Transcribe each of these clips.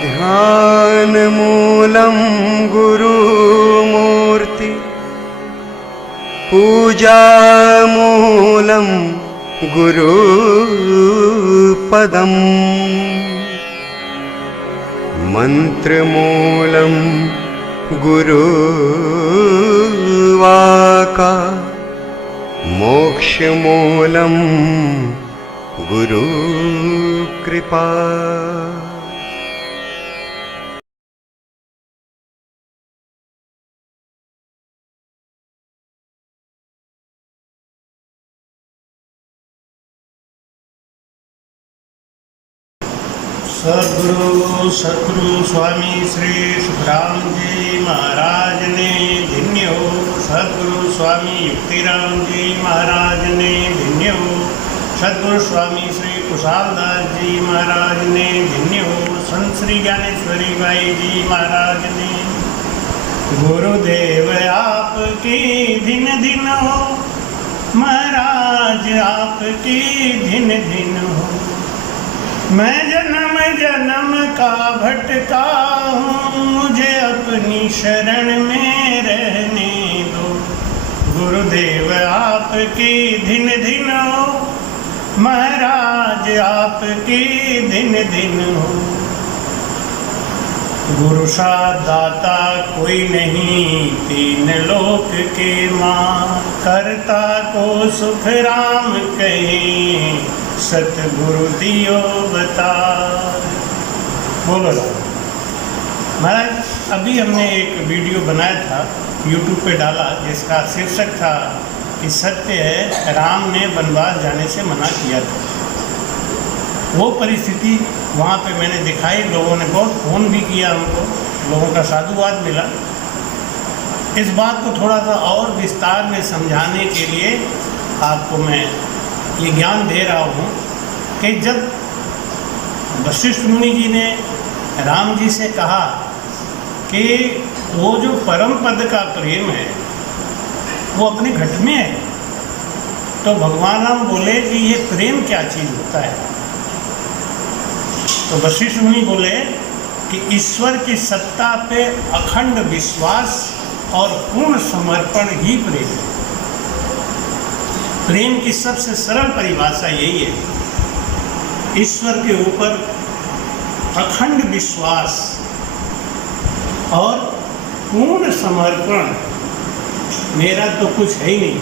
ध्यानमूलं गुरुमूर्ति पूजामूलं गुरुपदम् मन्त्रमूलं गुरुवाका मोक्षमूलं गुरुकृपा। सद्गुरु सतगुरु स्वामी श्री सुखराम जी महाराज ने धन्य हो। सद्गुरु स्वामी युक्तिराम जी महाराज ने धन्य हो। सद्गुरु स्वामी श्री कुशालदास जी महाराज ने धन्य हो। संत श्री ज्ञानेश्वरी बाई जी महाराज ने। गुरुदेव आपकी दिन दिन हो, महाराज आपकी दिन दिन हो। मैं जन्म जन्म का भटका हूँ, मुझे अपनी शरण में रहने दो। गुरुदेव आपकी दिन दिन हो, महाराज आपकी दिन दिन हो। गुरु सा दाता कोई नहीं, तीन लोक के माँ करता को सुख राम कहे, सतगुरु दियो बता। बोलो महाराज, अभी हमने एक वीडियो बनाया था, YouTube पे डाला, जिसका शीर्षक था कि सत्य है राम ने वनवास जाने से मना किया था। वो परिस्थिति वहाँ पे मैंने दिखाई, लोगों ने बहुत फ़ोन भी किया हमको, लोगों का साधुवाद मिला। इस बात को थोड़ा सा और विस्तार में समझाने के लिए आपको मैं ये ज्ञान दे रहा हूँ कि जब वशिष्ठ मुनि जी ने राम जी से कहा कि वो जो परम पद का प्रेम है वो अपने घट में है, तो भगवान राम बोले कि ये प्रेम क्या चीज़ होता है। तो वशिष्ठ मुनि बोले कि ईश्वर की सत्ता पे अखंड विश्वास और पूर्ण समर्पण ही प्रेम है। प्रेम की सबसे सरल परिभाषा यही है, ईश्वर के ऊपर अखंड विश्वास और पूर्ण समर्पण। मेरा तो कुछ है ही नहीं,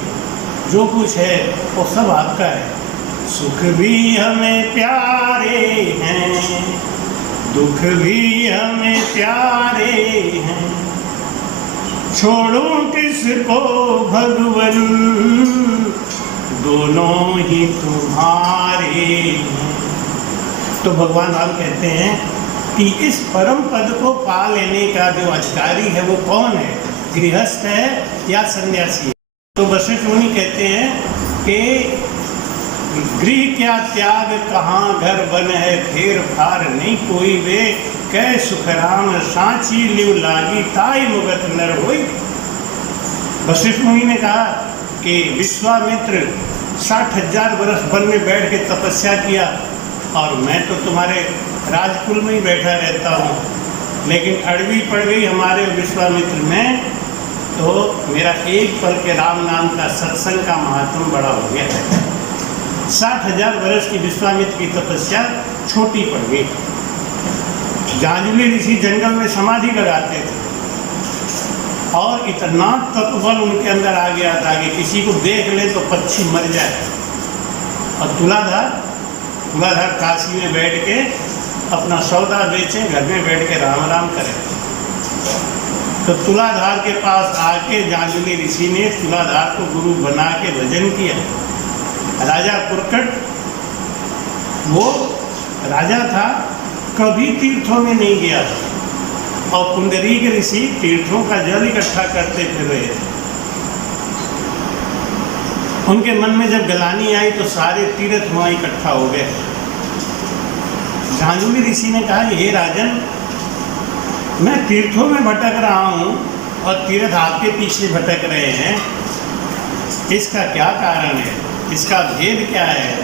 जो कुछ है वो सब आपका है। सुख भी हमें प्यारे हैं, दुख भी हमें प्यारे हैं, छोड़ूं किसको भगवन, दोनों ही तुम्हारे हैं। तो भगवान राम कहते हैं कि इस परम पद को पा लेने का जो अधिकारी है वो कौन है, गृहस्थ है या सन्यासी है। तो वशिष्ठ मुनि कहते हैं कि गृह क्या त्याग कहाँ घर बन है, फेर फार नहीं कोई वे, कै सुखराम सांची लिव लागी ताई मुगत नर होई। वशिष्ठ मुनि ने कहा कि विश्वामित्र 60,000 वर्ष वन में बैठ के तपस्या किया और मैं तो तुम्हारे राजकुल में ही बैठा रहता हूँ, लेकिन अड़वी पड़ गई हमारे विश्वामित्र में, तो मेरा एक पल के राम नाम का सत्संग का महत्व बड़ा हो गया है। 60,000 वर्ष की विश्वामित्र की तपस्या छोटी पड़ गई। जांजुली ऋषि जंगल में समाधि लगाते थे और इतना तपबल उनके अंदर आ गया था कि किसी को देख ले तो पक्षी मर जाए। और तुलाधार काशी में बैठ के अपना सौदा बेचें, घर में बैठ के राम राम करें। तो तुलाधार के पास आके जांजुली ऋषि ने तुलाधार को गुरु बना के भजन किया। राजा कुरकट वो राजा था, कभी तीर्थों में नहीं गया, और पुंडरीक ऋषि तीर्थों का जल इकट्ठा करते फिर रहे। उनके मन में जब गलानी आई तो सारे तीर्थ वहाँ इकट्ठा हो गए। जांजुली ऋषि ने कहा, हे राजन, मैं तीर्थों में भटक रहा हूँ और तीर्थ आपके पीछे भटक रहे हैं, इसका क्या कारण है, इसका भेद क्या है।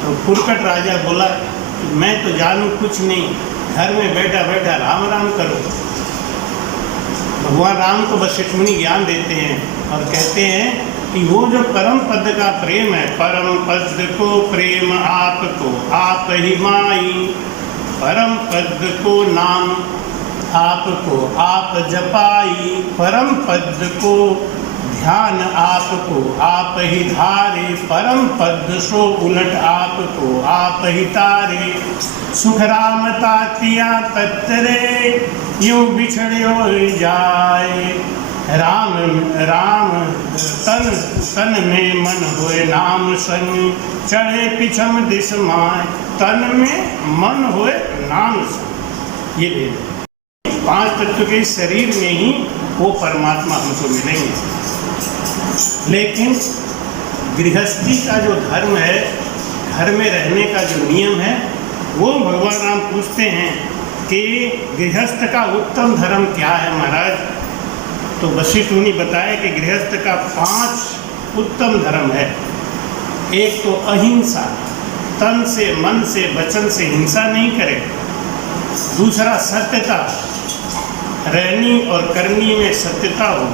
तो कुरकट राजा बोला, मैं तो जानूँ कुछ नहीं, घर में बैठा बैठा राम राम करो। भगवान राम को वशिष्ठ मुनि ज्ञान देते हैं और कहते हैं कि वो जो परम पद का प्रेम है, परम पद को प्रेम आपको आप ही माई, परम पद को नाम आपको आप जपाई, परम पद को ध्यान आपको आप ही धारे, परम पद सो उलट आपको आप ही तारे। सुख राम तातिया पत्रे यूं बिछड़ो जाए, राम राम तन तन में मन होए नाम संग, चढ़े पिछम दिस माय, तन में मन होए नाम संग। ये वेद 5 तत्व के शरीर में ही वो परमात्मा हमको मिलेंगे। लेकिन गृहस्थी का जो धर्म है, घर में रहने का जो नियम है, वो भगवान राम पूछते हैं कि गृहस्थ का उत्तम धर्म क्या है महाराज। तो वशिष्ठ मुनि बताए कि गृहस्थ का 5 उत्तम धर्म है। एक तो अहिंसा, तन से मन से वचन से हिंसा नहीं करे। दूसरा सत्यता, रहनी और करनी में सत्यता हो।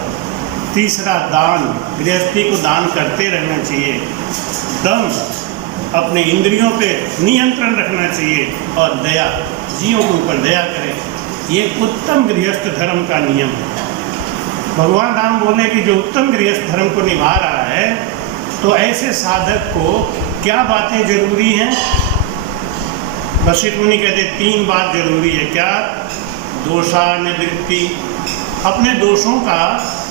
तीसरा दान, गृहस्थी को दान करते रहना चाहिए। दम, अपने इंद्रियों पे नियंत्रण रखना चाहिए। और दया, जीवों के ऊपर दया करें। ये उत्तम गृहस्थ धर्म का नियम है। भगवान राम बोले कि जो उत्तम गृहस्थ धर्म को निभा रहा है, तो ऐसे साधक को क्या बातें जरूरी हैं? वशिष्ठ मुनि कहते 3 बात जरूरी है। क्या? दोषानिवृत्ति, अपने दोषों का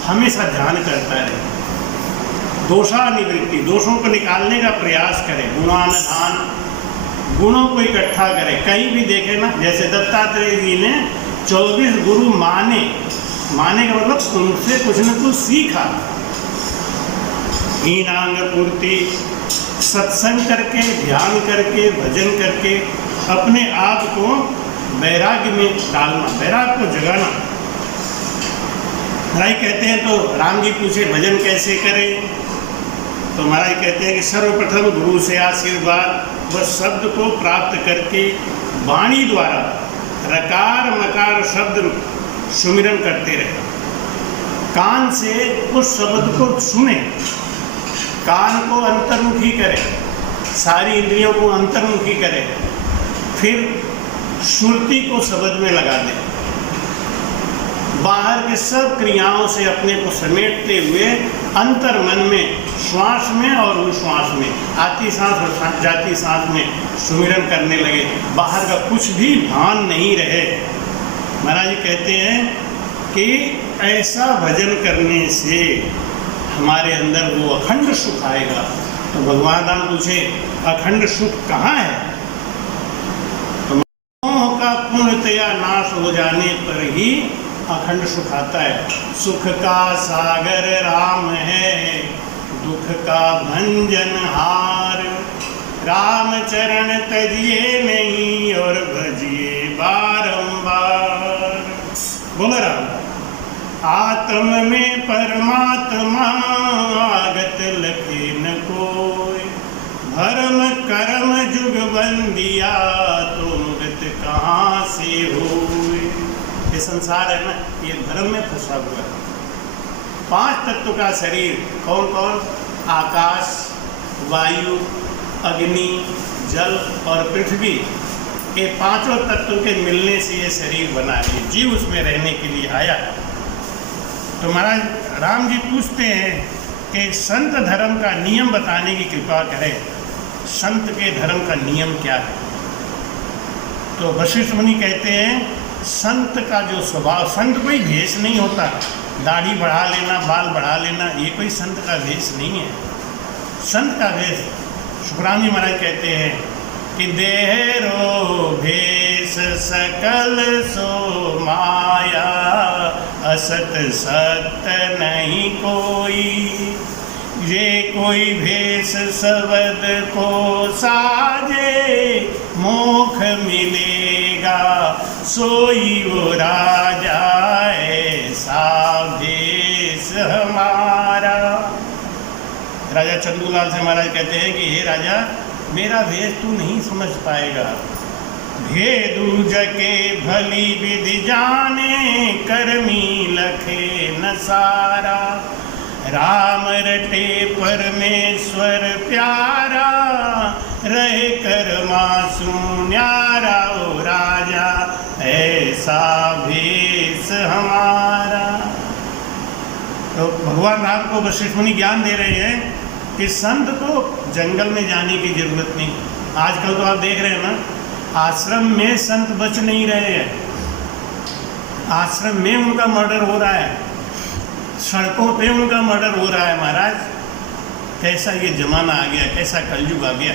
हमेशा ध्यान करता रहे। दोषानिवृत्ति, दोषों को निकालने का प्रयास करें। गुणानुधान, गुणों को इकट्ठा करें। कहीं भी देखे ना, जैसे दत्तात्रेय जी ने 24 गुरु माने का मतलब उनसे कुछ न कुछ सीखा। हीनांग पूर्ति, सत्संग करके, ध्यान करके, भजन करके अपने आप को वैराग्य में डालना, वैराग्य को जगाना। महाराज कहते हैं, तो राम जी पूछे भजन कैसे करें? तो महाराज कहते हैं कि सर्वप्रथम गुरु से आशीर्वाद व शब्द को प्राप्त करके वाणी द्वारा रकार मकार शब्द सुमिरन करते रहे। कान से उस शब्द को सुने, कान को अंतर्मुखी करें, सारी इंद्रियों को अंतर्मुखी करें, फिर सुरती को शब्द में लगा दें। बाहर के सब क्रियाओं से अपने को समेटते हुए अंतर मन में, श्वास में और उश्वास में, आती सांस और जाती सांस में सुमिरन करने लगे। बाहर का कुछ भी भान नहीं रहे। महाराज जी कहते हैं कि ऐसा भजन करने से हमारे अंदर वो अखंड सुख आएगा। तो भगवान राम पूछे अखंड सुख कहाँ है? तो मोह का पूर्णतया नाश हो जाने पर ही अखंड सुख आता है। सुख का सागर राम है, दुख का भंजनहार, राम चरण तजिए नहीं और भजिए बारंबार। बोलो राम। आत्म में परमात्मा आगत लखे न कोई, भरम कर्म जुग बंदिया तो मुक्त कहाँ से होए। ये संसार है ना, ये भ्रम में फंसा हुआ है। 5 तत्व का शरीर कौन कौन? आकाश, वायु, अग्नि, जल और पृथ्वी। ये 5 तत्वों के मिलने से ये शरीर बना है। जीव उसमें रहने के लिए आया। तो महाराज राम जी पूछते हैं कि संत धर्म का नियम बताने की कृपा करें। संत के धर्म का नियम क्या है? तो वशिष्ठ मुनि कहते हैं संत का जो स्वभाव, संत कोई भेष नहीं होता। दाढ़ी बढ़ा लेना, बाल बढ़ा लेना, ये कोई संत का भेष नहीं है। संत का भेष, सुखराम जी महाराज कहते हैं कि देहरो भेष सकल सो माया, असत सत्य नहीं कोई, ये कोई भेष शब्द को साजे, मोक्ष मिलेगा सोई वो राजा, ऐसा भेष हमारा। राजा चंदूलाल से महाराज कहते हैं कि हे राजा, मेरा भेष तू नहीं समझ पाएगा। भेदु जके भली विधि जाने, करमी लखे न सारा। राम रटे परमेश्वर प्यारा, रहे कर्मासु न्यारा। ओ राजा ऐसा भेष हमारा। तो भगवान राम को वशिष्ठ मुनि ज्ञान दे रहे हैं कि संत को जंगल में जाने की जरूरत नहीं। आजकल तो आप देख रहे हैं ना, आश्रम में संत बच नहीं रहे हैं, आश्रम में उनका मर्डर हो रहा है, सड़कों पे उनका मर्डर हो रहा है। महाराज कैसा ये जमाना आ गया, कैसा कलयुग आ गया।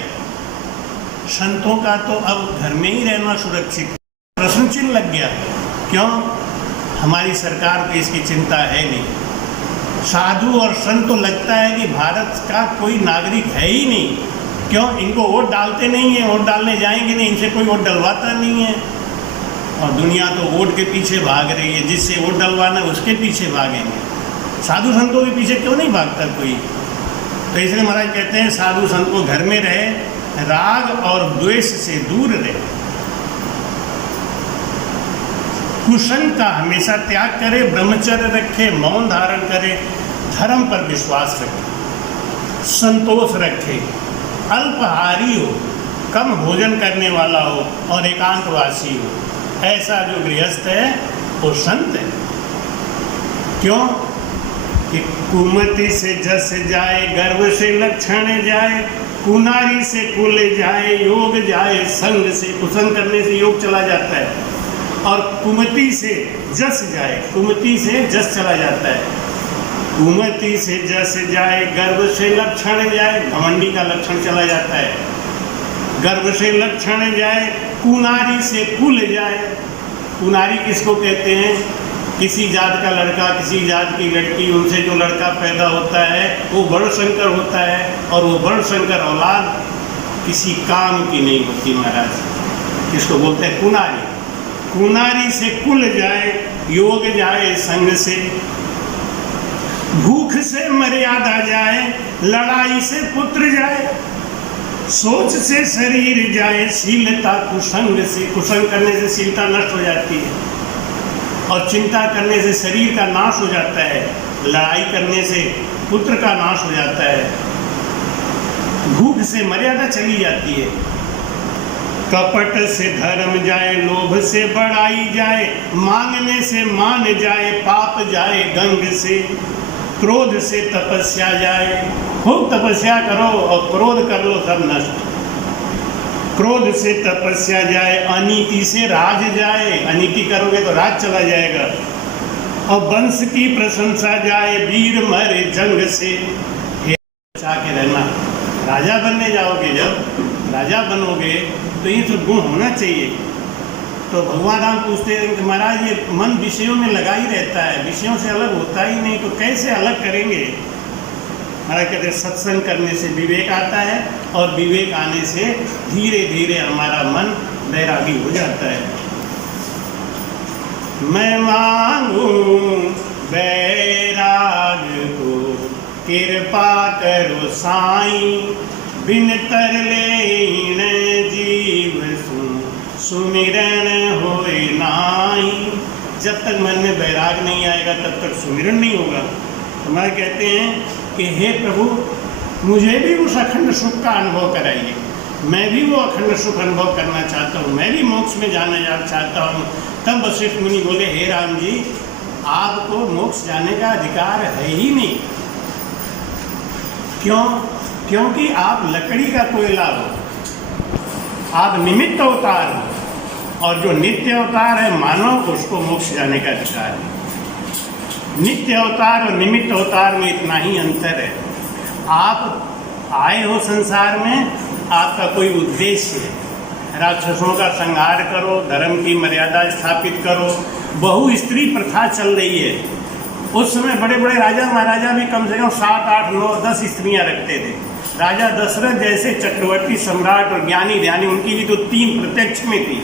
संतों का तो अब घर में ही रहना सुरक्षित प्रश्न चिन्ह लग गया। क्यों? हमारी सरकार को इसकी चिंता है नहीं। साधु और संत तो लगता है कि भारत का कोई नागरिक है ही नहीं। क्यों? इनको वोट डालते नहीं है, वोट डालने जाएंगे नहीं, इनसे कोई वोट डलवाता नहीं है। और दुनिया तो वोट के पीछे भाग रही है, जिससे वोट डलवाना उसके पीछे भागेंगे। साधु संतों के पीछे क्यों नहीं भागता कोई? तो इसलिए महाराज कहते हैं साधु संत को घर में रहे, राग और द्वेष से दूर रहे, कुसंग का हमेशा त्याग करे, ब्रह्मचर्य रखे, मौन धारण करे, धर्म पर विश्वास रखे, संतोष रखे, अल्पहारी हो, कम भोजन करने वाला हो और एकांतवासी हो। ऐसा जो गृहस्थ है वो संत है। क्यों? कि कुमति से जस जाए, गर्व से लक्षण जाए, कुनारी से कुल जाए, योग जाए संग से। कुसंग करने से योग चला जाता है। और कुमति से जस जाए, कुमति से जस चला जाता है। कुमति से जस जाए, गर्व से लक्षण जाए, घमंडी का लक्षण चला जाता है। गर्व से लक्षण जाए, कुनारी से कुल जाए। कुनारी किसको कहते हैं? किसी जात का लड़का, किसी जात की लड़की, उनसे जो लड़का पैदा होता है वो वर्णशंकर होता है, और वो वर्णशंकर औलाद किसी काम की नहीं होती। महाराज किसको बोलते हैं? कुनारी। कुनारी से कुल जाए, योग जाए संग से, भूख से मर्यादा जाए, लड़ाई से पुत्र जाए, सोच से शरीर जाए, शीलता कुसंग से। कुसंग करने से शीलता नष्ट हो जाती है, और चिंता करने से शरीर का नाश हो जाता है, लड़ाई करने से पुत्र का नाश हो जाता है, भूख से मर्यादा चली जाती है, कपट से धर्म जाए, लोभ से बढ़ाई जाए, मांगने से मान जाए, पाप जाए गंग से, क्रोध से तपस्या जाए। खूब तपस्या करो और क्रोध कर लो, सब नष्ट। क्रोध से तपस्या जाए, अनीति से राज जाए, अनीति करोगे तो राज चला जाएगा, और वंश की प्रशंसा जाए, वीर मरे जंग से। बचा के रहना, राजा बनने जाओगे, जब राजा बनोगे तो ये तो गुण होना चाहिए। तो भगवान राम पूछते हैं कि महाराज ये मन विषयों में लगा ही रहता है, विषयों से अलग होता ही नहीं, तो कैसे अलग करेंगे? महाराज कहते हैं सत्संग करने से विवेक आता है, और विवेक आने से धीरे धीरे हमारा मन बैरागी हो जाता है। मैं मांगू बैराग को, कृपा करो साईं, बिन तरलेन जीव सुमिरन होए नाई। जब तक मन में बैराग नहीं आएगा तब तक सुमिरन नहीं होगा। हमारे कहते हैं कि हे प्रभु, मुझे भी उस अखंड सुख का अनुभव कराइए, मैं भी वो अखंड सुख अनुभव करना चाहता हूँ, मैं भी मोक्ष में जाना चाहता हूँ। तब वशिष्ठ मुनि बोले, हे राम जी, आपको मोक्ष जाने का अधिकार है ही नहीं। क्यों? क्योंकि आप लकड़ी का कोयला हो, आप निमित्त अवतार हो, और जो नित्य अवतार है मानव, उसको मोक्ष जाने का अधिकार है। नित्य अवतार और निमित्त अवतार में इतना ही अंतर है। आप आए हो संसार में, आपका कोई उद्देश्य है, राक्षसों का संहार करो, धर्म की मर्यादा स्थापित करो। बहु स्त्री प्रथा चल रही है। उस समय बड़े बड़े राजा महाराजा भी कम से कम 7, 8, 9, 10 स्त्रियां रखते थे। राजा दशरथ जैसे चक्रवर्ती सम्राट और ज्ञानी ध्यानी, उनकी भी तो 3 प्रत्यक्ष में थी।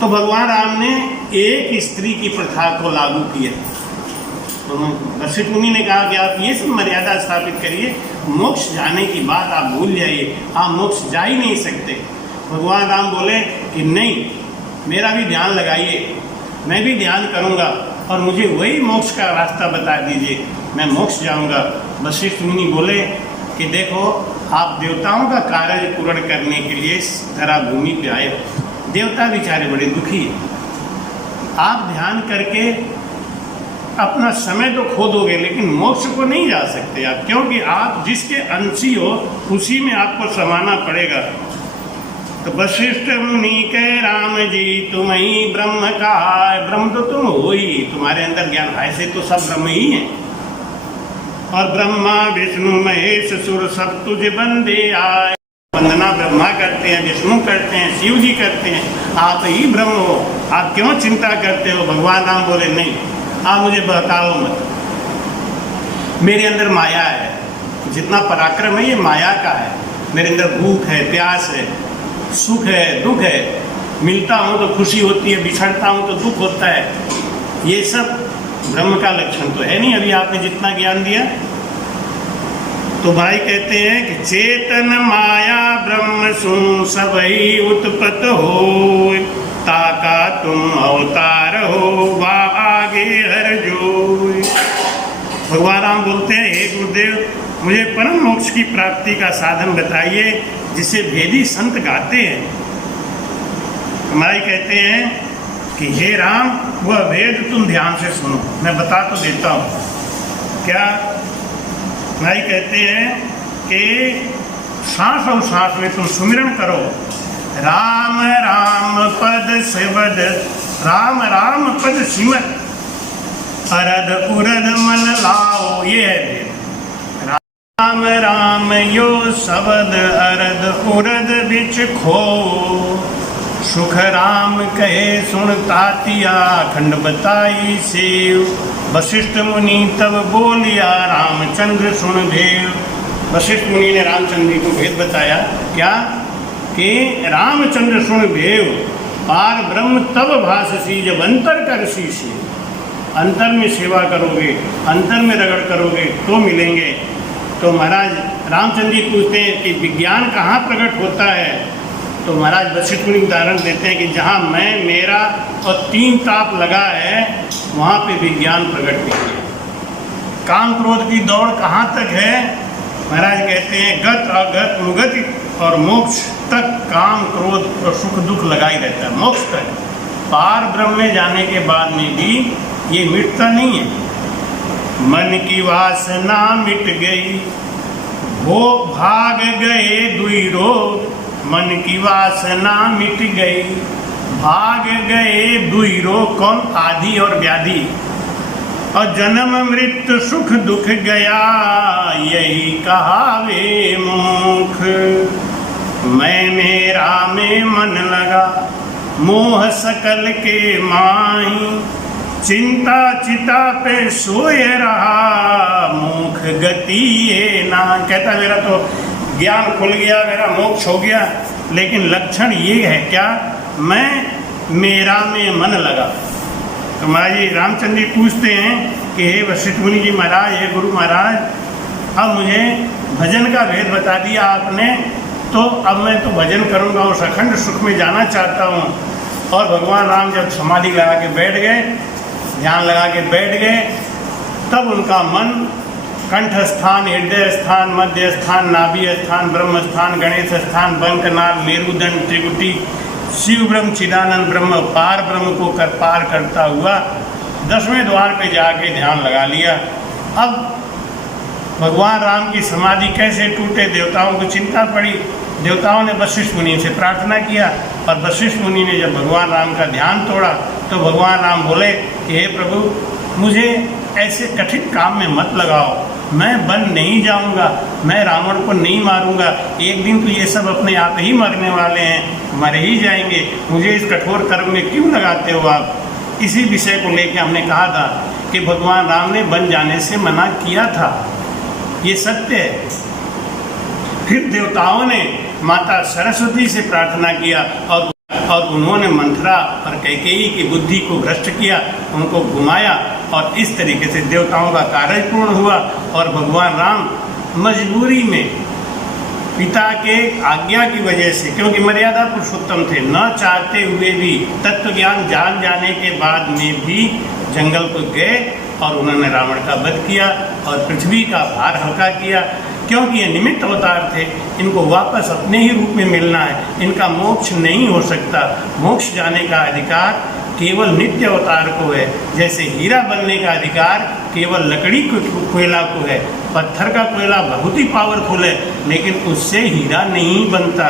तो भगवान राम ने एक स्त्री की प्रथा को लागू किया। तो वशिष्ठ मुनि ने कहा कि आप ये सब मर्यादा स्थापित करिए, मोक्ष जाने की बात आप भूल जाइए, आप मोक्ष जा ही नहीं सकते। भगवान राम बोले कि नहीं, मेरा भी ध्यान लगाइए, मैं भी ध्यान करूँगा और मुझे वही मोक्ष का रास्ता बता दीजिए, मैं मोक्ष जाऊँगा। वशिष्ठ मुनि बोले कि देखो, आप देवताओं का कार्य पूर्ण करने के लिए इस धरा भूमि पे आए हो, देवता बेचारे बड़े दुखी हैं, आप ध्यान करके अपना समय तो खो दोगे लेकिन मोक्ष को नहीं जा सकते आप, क्योंकि आप जिसके अंशी हो उसी में आपको समाना पड़ेगा। तो वशिष्ठ मुनि कहे, राम जी तुम ही ब्रह्म कहा है, ब्रह्म तो तुम हो ही, तुम्हारे अंदर ज्ञान, ऐसे तो सब ब्रह्म ही हैं, और ब्रह्मा विष्णु महेश सुर सब तुझे बंदे आए। वंदना ब्रह्मा करते हैं, विष्णु करते हैं, शिव जी करते हैं, आप ही ब्रह्म हो, आप क्यों चिंता करते हो। भगवान राम बोले नहीं, आप मुझे बहकाओ मत, मेरे अंदर माया है, जितना पराक्रम है ये माया का है, मेरे अंदर भूख है, प्यास है, सुख है, दुख है, मिलता हूँ तो खुशी होती है, बिछड़ता हूँ तो दुख होता है, ये सब ब्रह्म का लक्षण तो है नहीं। अभी आपने जितना ज्ञान दिया, तो भाई कहते हैं कि चेतन माया ब्रह्म सुन सबई उत्पत हो, ताका तुम अवतार हो वा आगे हर जो। भगवान राम बोलते हैं, हे गुरुदेव, मुझे परम मोक्ष की प्राप्ति का साधन बताइए जिसे वेदी संत गाते हैं। हमारे कहते हैं कि हे राम, वह वेद तुम ध्यान से सुनो, मैं बता तो देता हूँ क्या। हमारे कहते हैं कि सांस और सांस में तुम सुमिरन करो, राम राम पद सिमद, राम राम पद सिमत, अरद उरद मन लाओ, ये है वेद। राम राम यो शब्द अरद उरद बिच खो, सुख राम कहे सुन तातिया, खंड बताई सेव। वशिष्ठ मुनि तब बोलिया, रामचंद्र सुन भेव। वशिष्ठ मुनि ने रामचंद्र जी को भेद बताया, क्या कि रामचंद्र सुन भेव, पार ब्रह्म तब भाससी जब अंतर करसी से, अंतर में सेवा करोगे, अंतर में रगड़ करोगे तो मिलेंगे। तो महाराज रामचंद्र जी पूछते हैं कि विज्ञान कहाँ प्रकट होता है। तो महाराज वशिष्ठ मुनि उदाहरण देते हैं कि जहाँ मैं, मेरा और 3 ताप लगा है, वहाँ पे विज्ञान प्रकट नहीं है। काम क्रोध की दौड़ कहाँ तक है। महाराज कहते हैं गत अगत मुगति और मोक्ष तक काम क्रोध और सुख दुख लगा ही रहता है, मोक्ष तक। पार ब्रह्म में जाने के बाद में भी ये मिटता नहीं है। मन की वासना मिट गई, वो भाग गए दुई रोग, मन की वासना मिट गई, भाग गए दुई रोग। कौन? आदि और व्याधि। और जन्म मृत्यु सुख दुख गया, यही कहावे मुख। मैं मेरा में मन लगा, मोह सकल के माही, चिंता चिता पे सोए रहा, मुख गति ये ना। कहता मेरा तो ज्ञान खुल गया, मेरा मोक्ष हो गया, लेकिन लक्षण ये है क्या, मैं मेरा में मन लगा। तो महाराज जी रामचंद्र जी पूछते हैं कि हे वशिष्ठ मुनि जी महाराज, हे गुरु महाराज, अब मुझे भजन का भेद बता दिया आपने, तो अब मैं तो भजन करूँगा, उस अखंड सुख में जाना चाहता हूँ। और भगवान राम जब समाधि लगा के बैठ गए, ध्यान लगा के बैठ गए, तब उनका मन कंठ स्थान, हृदय स्थान, मध्य स्थान, नाभि स्थान, ब्रह्म स्थान, गणेश स्थान, बंकनाल, मेरुदंड, त्रिकुटी, शिव ब्रह्म, चिदानंद ब्रह्म, पार ब्रह्म को पार करता हुआ 10वें द्वार पे जाके ध्यान लगा लिया। अब भगवान राम की समाधि कैसे टूटे, देवताओं को चिंता पड़ी। देवताओं ने वशिष्ठ मुनि से प्रार्थना किया, और वशिष्ठ मुनि ने जब भगवान राम का ध्यान तोड़ा, तो भगवान राम बोले कि हे प्रभु, मुझे ऐसे कठिन काम में मत लगाओ, मैं बन नहीं जाऊंगा, मैं रावण को नहीं मारूंगा, एक दिन तो ये सब अपने आप ही मरने वाले हैं, मर ही जाएंगे, मुझे इस कठोर कर्म में क्यों लगाते हो आप। इसी विषय को लेकर हमने कहा था कि भगवान राम ने बन जाने से मना किया था, ये सत्य है। फिर देवताओं ने माता सरस्वती से प्रार्थना किया, और उन्होंने मंथरा और कैकेयी की बुद्धि को भ्रष्ट किया, उनको घुमाया, और इस तरीके से देवताओं का कार्य पूर्ण हुआ। और भगवान राम मजबूरी में पिता के आज्ञा की वजह से, क्योंकि मर्यादा पुरुषोत्तम थे, न चाहते हुए भी तत्व ज्ञान जान जाने के बाद में भी जंगल को गए और उन्होंने रावण का वध किया और पृथ्वी का भार हल्का किया। क्योंकि ये निमित्त अवतार थे, इनको वापस अपने ही रूप में मिलना है, इनका मोक्ष नहीं हो सकता। मोक्ष जाने का अधिकार केवल नित्य अवतार को है। जैसे हीरा बनने का अधिकार केवल लकड़ी कोयला को है। पत्थर का कोयला बहुत ही पावरफुल है, लेकिन उससे हीरा नहीं बनता।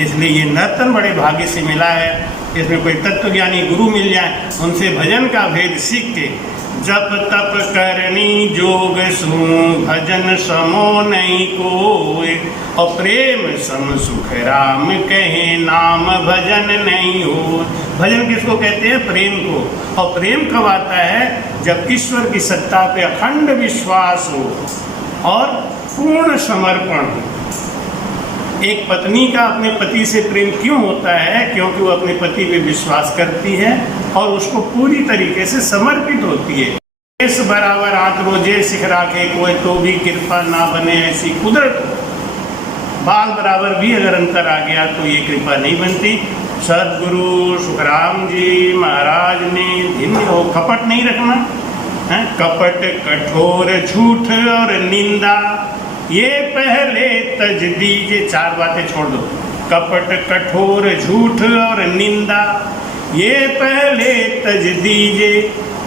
इसलिए ये नर्तन बड़े भाग्य से मिला है। इसमें कोई तत्वज्ञानी गुरु मिल जाए, उनसे भजन का भेद सीख के जप तप करनी जोग सु भजन समो नहीं कोय, और प्रेम सम सुख राम कहे नाम भजन नहीं हो। भजन किसको कहते हैं? प्रेम को। और प्रेम कब आता है? जब ईश्वर की सत्ता पे अखंड विश्वास हो और पूर्ण समर्पण हो। एक पत्नी का अपने पति से प्रेम क्यों होता है? क्योंकि वो अपने पति पे विश्वास करती है और उसको पूरी तरीके से समर्पित होती है। इस बराबर आंख रोजे सिख राखे कोई तो भी कृपा ना बने ऐसी कुदरत। बाल बराबर भी अगर अंतर आ गया तो ये कृपा नहीं बनती। सदगुरु सुखराम जी महाराज ने धिन्य हो, कपट नहीं रखना है। कपट कठोर झूठ और निंदा ये पहले तज दीजिए। चार बातें छोड़ दो। कपट कठोर झूठ और निंदा ये पहले तज दीजिए।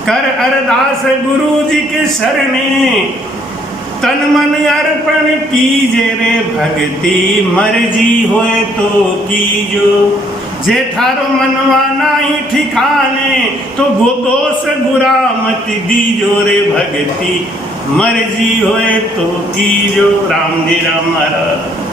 कर अरदास गुरु जी के शरणे तन मन अर्पण कीजे रे भक्ति मर्जी होए तो कीजो। जेठारो मनवा नाही ठिकाने तो दोष बुरा मत दीजो रे भक्ति मर्जी होए तो कीजो। राम जी राम महाराज।